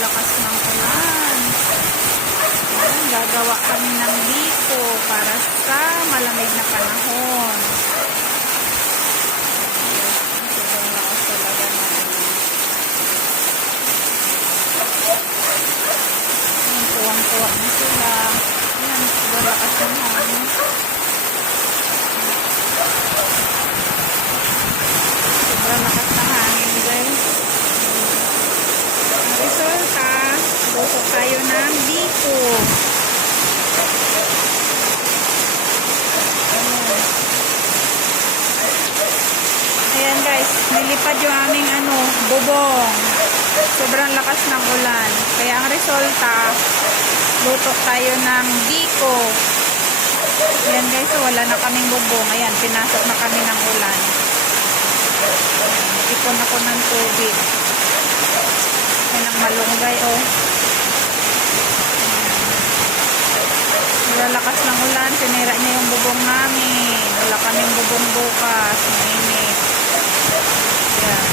lakas ng ulan. Ayan, gagawa kami ng biko para sa malamig na panahon. Sobrang lakas talaga ng ulan. Ayan, tuwang-tuwa na sila. Ayan, sobrang lakas ng hangin. Sobrang lakas ng hangin, guys. Ang resulta, luto tayo ng biko. Ayan guys, nilipad yung aming bubong. Sobrang lakas ng ulan. Kaya ang resulta, luto tayo ng biko. Ayan guys, so wala na kaming bubong. Ayan, pinasok na kami ng ulan. Ipon ako ng tubig. Ayan ang malunggay, oh. Lakas ng ulan, sinira niya yung bubong namin. Wala kaming bubong bukas. Mainit. Ayan.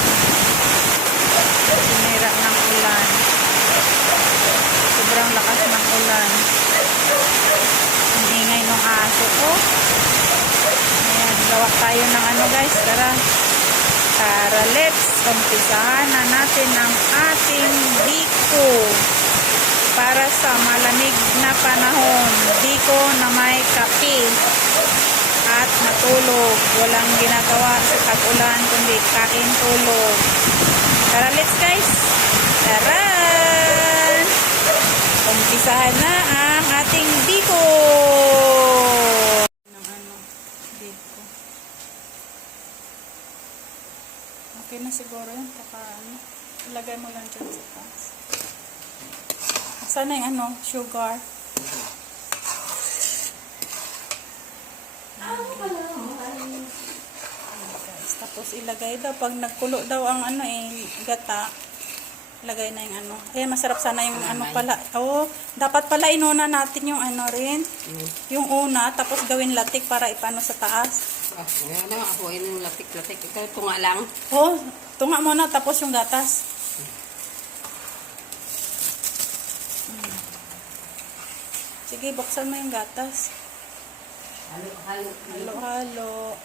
Sinira ng ulan. Sobrang lakas ng ulan. Ang ingay ng aso ko. Ayan, gawa tayo ng guys. Tara, let's umpisahan na natin ang ating biko. Para sa malamig na panahon, biko na may kape at matulog. Walang ginagawa sa tag-ulan kundi kain tulog. Tara, let's guys. Tara! Umpisahan na ang ating biko. Biko. Okay na siguro yun. Ilagay mo lang dyan sa taas. Sana yung sugar. Tapos ilagay daw. Pag nagkulo daw ang gata, ilagay na yung Kaya masarap sana yung pala. Oh, dapat pala inuna natin yung rin. Yung una, tapos gawin latik para ipano sa taas. Ngayon na ako, yung latik-latik. Ikaw, tunga lang. Oh, tunga muna, tapos yung gatas. Sige, buksan mo yung gatas. Halo-halo. Halo-halo.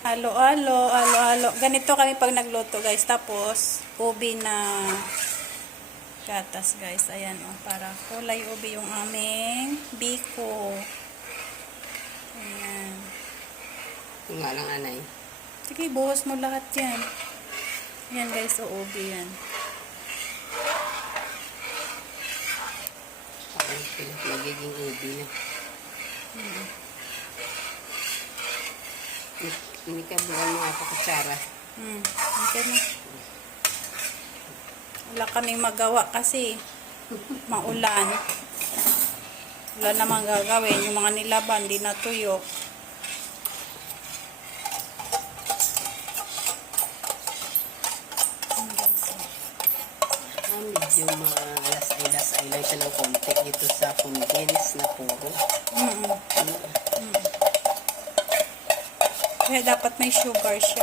Halo-halo, halo-halo. Ganito kami pag nagluto, guys. Tapos, ubi na gatas, guys. Ayan, para kulay ubi yung aming biko. Ayan. Tunga lang, anay. Sige, buhos mo lahat yan. Ayan, guys. Ubi yan. Magiging ubi na. Hindi ka buwan mga pakutsara. Okay na. Wala kaming magawa kasi maulan. Wala namang gagawin. Yung mga nilaban, di natuyo. Medyo malas-ay lang siya ng konti dito sa condense na puro. Kaya dapat may sugar siya.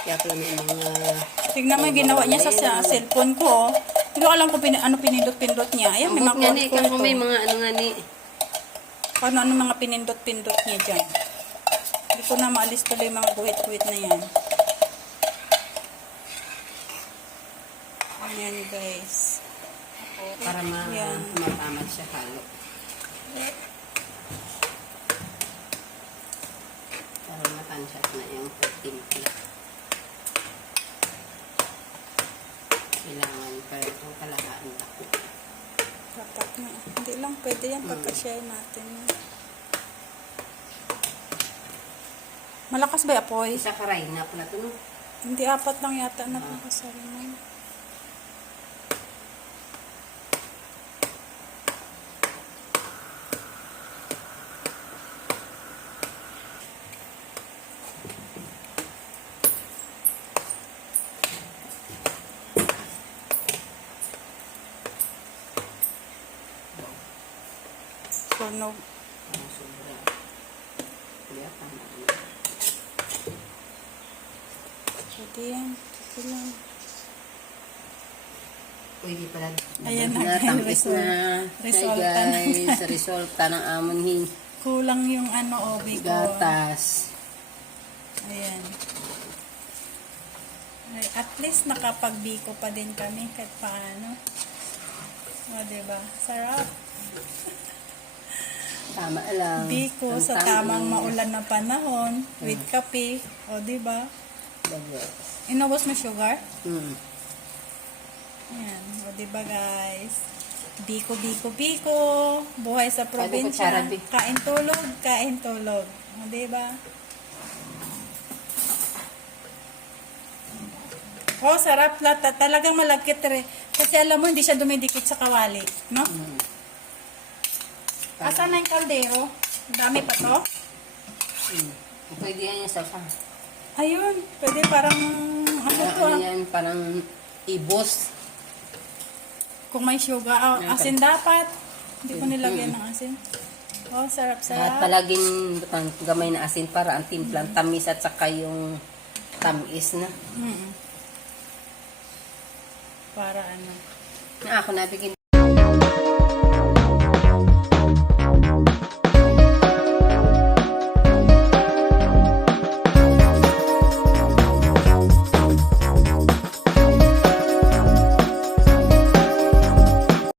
Kaya pala may mga... Tignan mo yung ginawa niya sa cellphone ko. Hindi ko alam kung pinindot-pindot niya. Ayan, may mga kung may mga nga ni... Ano mga pinindot-pindot niya dyan. Hindi ko na maalis tuloy mga guhit-guhit na yan. Ayan guys. Para matamad siya halo. Para matansya na yung timpi. Kailangan pa itong kalahaan tako. Dapat na. Hindi lang pwede yan pagka-share natin. Malakas ba yung apoy? Isa karay na pala ito, no? Hindi, 4 lang yata na pagkasari mo. Sunog. Ang sobra. Kaya tama. Pwede yan. Ito lang. Pwede pala. Ayan na, na, tamis result. na. Resulta Hi na. guys, sa resulta ng amon Kulang yung ano, obi ko. gatas. Ayan. Ay, at least nakapagbiko pa din kami kahit paano. O, diba? Sarap. Tama lang. Biko Ang sa tamis. tamang maulan na panahon with kape. O, diba? Bagay. Inubos mo sugar? Hmm. Ayan. O, diba guys? Biko, biko, biko. Buhay sa probinsya. kutsara, Bi? Kain tulog, kain tulog. O, diba? Oh, sarap lata. Talagang malagkit rin. Kasi alam mo, hindi siya dumidikit sa kawali. No? Hmm. Asan na yung kaldero? Dami pa to? Hmm. Pwede yan yung sausa. Ayun. Pwede parang, ano to? Ano yan, parang ibos. Kung may sugar. Oh, asin dapat. Hindi ko nilagyan ng asin. Oh, At sarap-sarap. palaging gamay na asin para ang timplang tamis at saka yung tamis na. Mm. Para ano. Na ako nabigyan